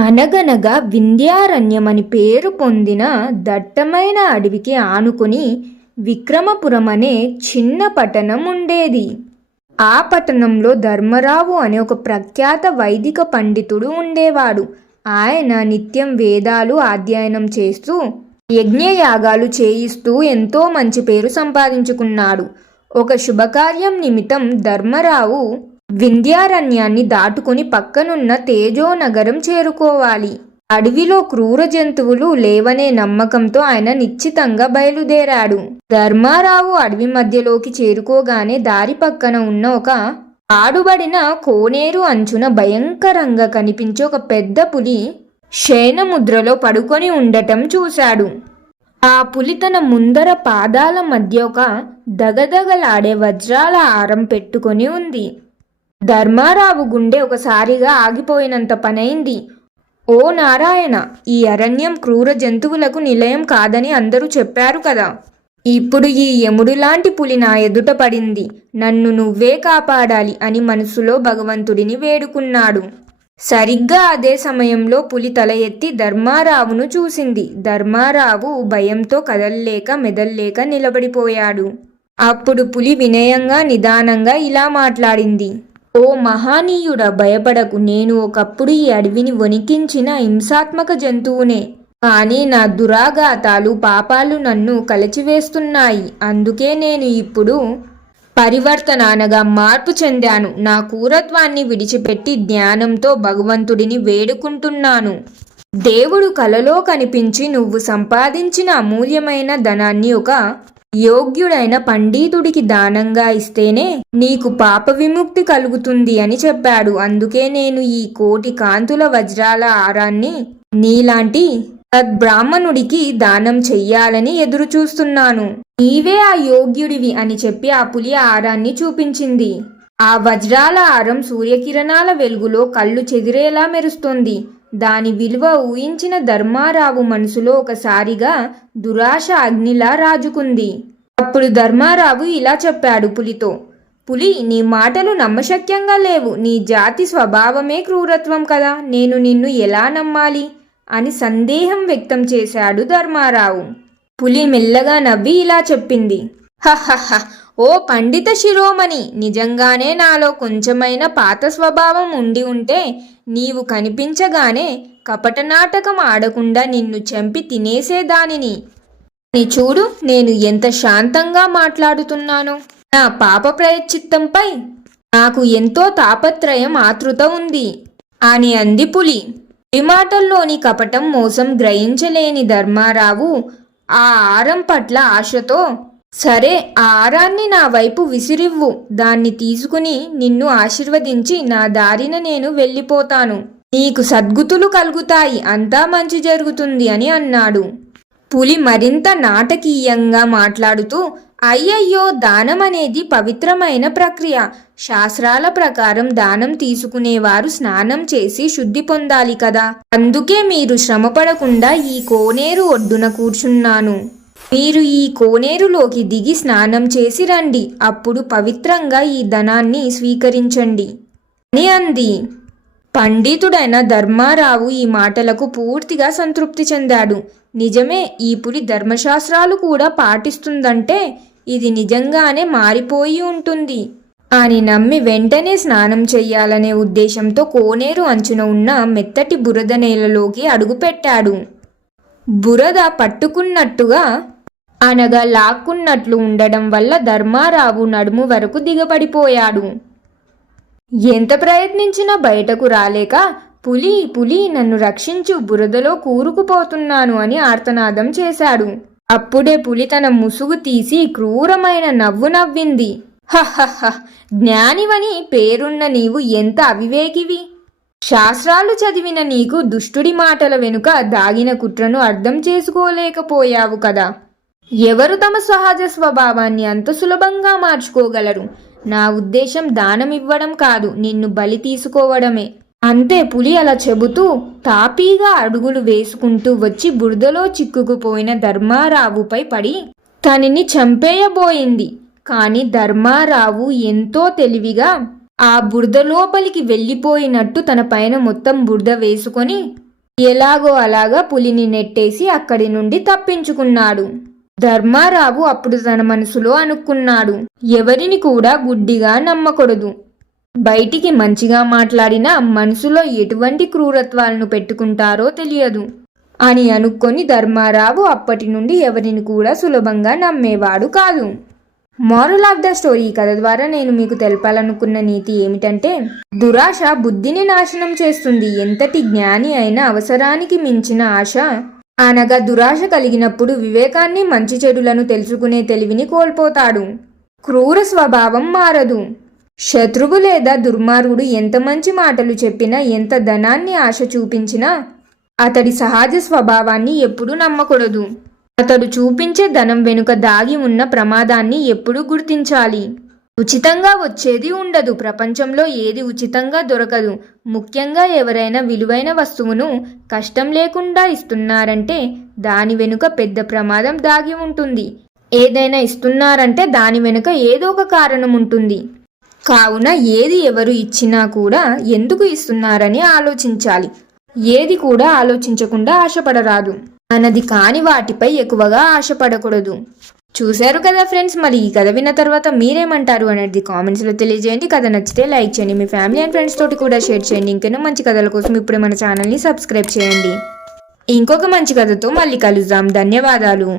అనగనగా వింధ్యారణ్యమని పేరు పొందిన దట్టమైన అడవికి ఆనుకుని విక్రమపురం అనే చిన్న పట్టణం ఉండేది. ఆ పట్టణంలో ధర్మరావు అనే ఒక ప్రఖ్యాత వైదిక పండితుడు ఉండేవాడు. ఆయన నిత్యం వేదాలు అధ్యయనం చేస్తూ యజ్ఞయాగాలు చేయిస్తూ ఎంతో మంచి పేరు సంపాదించుకున్నాడు. ఒక శుభకార్యం నిమిత్తం ధర్మరావు వింధ్యారణ్యాన్ని దాటుకుని పక్కనున్న తేజో నగరం చేరుకోవాలి. అడవిలో క్రూర జంతువులు లేవనే నమ్మకంతో ఆయన నిశ్చితంగా బయలుదేరాడు. ధర్మారావు అడవి మధ్యలోకి చేరుకోగానే దారి పక్కన ఉన్న ఒక ఆడుబడిన కోనేరు అంచున భయంకరంగా కనిపించే ఒక పెద్ద పులి శయనముద్రలో పడుకొని ఉండటం చూశాడు. ఆ పులి తన ముందర పాదాల మధ్య ఒక దగదగలాడే వజ్రాల ఆరం పెట్టుకొని ఉంది. ధర్మారావు గుండె ఒకసారిగా ఆగిపోయినంత పనైంది. ఓ నారాయణ ఈ అరణ్యం క్రూర జంతువులకు నిలయం కాదని అందరూ చెప్పారు కదా. ఇప్పుడు ఈ యముడు లాంటి పులి నా ఎదుట పడింది. నన్ను నువ్వే కాపాడాలి అని మనసులో భగవంతుడిని వేడుకున్నాడు. సరిగ్గా అదే సమయంలో పులి తల ఎత్తి ధర్మారావును చూసింది. ధర్మారావు భయంతో కదల్లేక మెదల్లేక నిలబడిపోయాడు. అప్పుడు పులి వినయంగా నిదానంగా ఇలా మాట్లాడింది. ఓ మహానీయుడ భయపడకు. నేను ఒకప్పుడు ఈ అడవిని వణికించిన హింసాత్మక జంతువునే. కానీ నా దురాఘాతాలు పాపాలు నన్ను కలిచివేస్తున్నాయి. అందుకే నేను ఇప్పుడు పరివర్తన అనగా మార్పు చెందాను. నా కూరత్వాన్ని విడిచిపెట్టి జ్ఞానంతో భగవంతుడిని వేడుకుంటున్నాను. దేవుడు కలలో కనిపించి నువ్వు సంపాదించిన అమూల్యమైన ధనాన్ని ఒక యోగ్యుడైన పండితుడికి దానంగా ఇస్తేనే నీకు పాప విముక్తి కలుగుతుంది అని చెప్పాడు. అందుకే నేను ఈ కోటి కాంతుల వజ్రాల ఆరాన్ని నీలాంటి సద్బ్రాహ్మణుడికి దానం చెయ్యాలని ఎదురు చూస్తున్నాను నీవే ఆ యోగ్యుడివి అని చెప్పి ఆ పులి ఆరాన్ని చూపించింది. ఆ వజ్రాల ఆరం సూర్యకిరణాల వెలుగులో కళ్ళు చెదిరేలా మెరుస్తోంది. దాని విలువ ఊహించిన ధర్మారావు మనసులో ఒకసారిగా దురాశ అగ్నిలా రాజుకుంది. అప్పుడు ధర్మారావు ఇలా చెప్పాడు పులితో పులి నీ మాటలు నమ్మశక్యంగా లేవు. నీ జాతి స్వభావమే క్రూరత్వం కదా. నేను నిన్ను ఎలా నమ్మాలి? అని సందేహం వ్యక్తం చేశాడు ధర్మారావు. పులి మెల్లగా నవ్వి ఇలా చెప్పింది హహహ ఓ పండిత శిరోమణి నిజంగానే నాలో కొంచెమైన పాత స్వభావం ఉండి ఉంటే నీవు కనిపించగానే కపట నాటకం ఆడకుండా నిన్ను చంపి తినేసేదానిని. అని చూడు నేను ఎంత శాంతంగా మాట్లాడుతున్నానో. నా పాప ప్రయచిత్తంపై నాకు ఎంతో తాపత్రయం ఆతృత ఉంది. అని అంది పులి. ఈ మాటల్లోని కపటం మోసం గ్రహించలేని ధర్మారావు ఆ ఆరం పట్ల ఆశతో సరే ఆ ఆరాన్ని నా వైపు విసిరివ్వు. దాన్ని తీసుకుని నిన్ను ఆశీర్వదించి నా దారిన నేను వెళ్ళిపోతాను. నీకు సద్గుతులు కలుగుతాయి. అంతా మంచి జరుగుతుంది అని అన్నాడు. పులి మరింత నాటకీయంగా మాట్లాడుతూ అయ్యయ్యో దానం అనేది పవిత్రమైన ప్రక్రియ. శాస్త్రాల ప్రకారం దానం తీసుకునేవారు స్నానం చేసి శుద్ధి పొందాలి కదా. అందుకే మీరు శ్రమపడకుండా ఈ కోనేరు ఒడ్డున కూర్చున్నాను. మీరు ఈ కోనేరులోకి దిగి స్నానం చేసి రండి. అప్పుడు పవిత్రంగా ఈ ధనాన్ని స్వీకరించండి. అని అంది. పండితుడైన ధర్మారావు ఈ మాటలకు పూర్తిగా సంతృప్తి చెందాడు. నిజమే ఈ పులి ధర్మశాస్త్రాలు కూడా పాటిస్తుందంటే ఇది నిజంగానే మారిపోయి ఉంటుంది. అని నమ్మి వెంటనే స్నానం చెయ్యాలనే ఉద్దేశంతో కోనేరు అంచున ఉన్న మెత్తటి బురద నేలలోకి అడుగుపెట్టాడు. బురద పట్టుకున్నట్టుగా అనగా లాక్కున్నట్లు ఉండడం వల్ల ధర్మారావు నడుము వరకు దిగబడిపోయాడు. ఎంత ప్రయత్నించినా బయటకు రాలేక పులి పులి నన్ను రక్షించు బురదలో కూరుకుపోతున్నాను అని ఆర్తనాదం చేశాడు. అప్పుడే పులి తన ముసుగు తీసి క్రూరమైన నవ్వు నవ్వింది. హహహ జ్ఞానివని పేరున్న నీవు ఎంత అవివేకివి? శాస్త్రాలు చదివిన నీకు దుష్టుడి మాటల వెనుక దాగిన కుట్రను అర్థం చేసుకోలేకపోయావు కదా. ఎవరు తమ సహజ స్వభావాన్ని అంత సులభంగా మార్చుకోగలరు? నా ఉద్దేశం దానం ఇవ్వడం కాదు నిన్ను బలి తీసుకోవడమే. అంతే పులి అలా చెబుతూ తాపీగా అడుగులు వేసుకుంటూ వచ్చి బురదలో చిక్కుకుపోయిన ధర్మారావుపై పడి తనని చంపేయబోయింది. కాని ధర్మారావు ఎంతో తెలివిగా ఆ బురద లోపలికి వెళ్ళిపోయినట్టు తన పైన మొత్తం బురద వేసుకొని ఎలాగో అలాగా పులిని నెట్టేసి అక్కడి నుండి తప్పించుకున్నాడు. ధర్మారావు అప్పుడు తన మనసులో అనుకున్నాడు. ఎవరిని కూడా గుడ్డిగా నమ్మకూడదు. బయటికి మంచిగా మాట్లాడినా మనసులో ఎటువంటి క్రూరత్వాలను పెట్టుకుంటారో తెలియదు. అని అనుకొని ధర్మారావు అప్పటి నుండి ఎవరిని కూడా సులభంగా నమ్మేవాడు కాదు. మారల్ ఆఫ్ ద స్టోరీ కథ ద్వారా నేను మీకు తెలపాలనుకున్న నీతి ఏమిటంటే దురాశ బుద్ధిని నాశనం చేస్తుంది. ఎంతటి జ్ఞాని అయినా అవసరానికి మించిన ఆశ అనగా దురాశ కలిగినప్పుడు వివేకాన్ని మంచి చెడులను తెలుసుకునే తెలివిని కోల్పోతాడు. క్రూర స్వభావం మారదు. శత్రువు లేదా దుర్మార్గుడు ఎంత మంచి మాటలు చెప్పినా ఎంత ధనాన్ని ఆశ చూపించినా అతడి సహజ స్వభావాన్ని ఎప్పుడూ నమ్మకూడదు. అతడు చూపించే ధనం వెనుక దాగి ఉన్న ప్రమాదాన్ని ఎప్పుడూ గుర్తించాలి. ఉచితంగా వచ్చేది ఉండదు. ప్రపంచంలో ఏది ఉచితంగా దొరకదు. ముఖ్యంగా ఎవరైనా విలువైన వస్తువును కష్టం లేకుండా ఇస్తున్నారంటే దాని వెనుక పెద్ద ప్రమాదం దాగి ఉంటుంది. ఏదైనా ఇస్తున్నారంటే దాని వెనుక ఏదో ఒక కారణం ఉంటుంది. కావున ఏది ఎవరు ఇచ్చినా కూడా ఎందుకు ఇస్తున్నారని ఆలోచించాలి. ఏది కూడా ఆలోచించకుండా ఆశపడరాదు. మనది కాని వాటిపై ఎక్కువగా ఆశపడకూడదు. చూశారు కదా ఫ్రెండ్స్ మరి ఈ కథ విన్న తర్వాత మీరేమంటారు అనేది కామెంట్స్లో తెలియజేయండి. కథ నచ్చితే లైక్ చేయండి మీ ఫ్యామిలీ అండ్ ఫ్రెండ్స్ తోటి కూడా షేర్ చేయండి. ఇంకెన్నో మంచి కథల కోసం ఇప్పుడే మన ఛానల్ని సబ్స్క్రైబ్ చేయండి. ఇంకొక మంచి కథతో మళ్ళీ కలుద్దాం. ధన్యవాదాలు.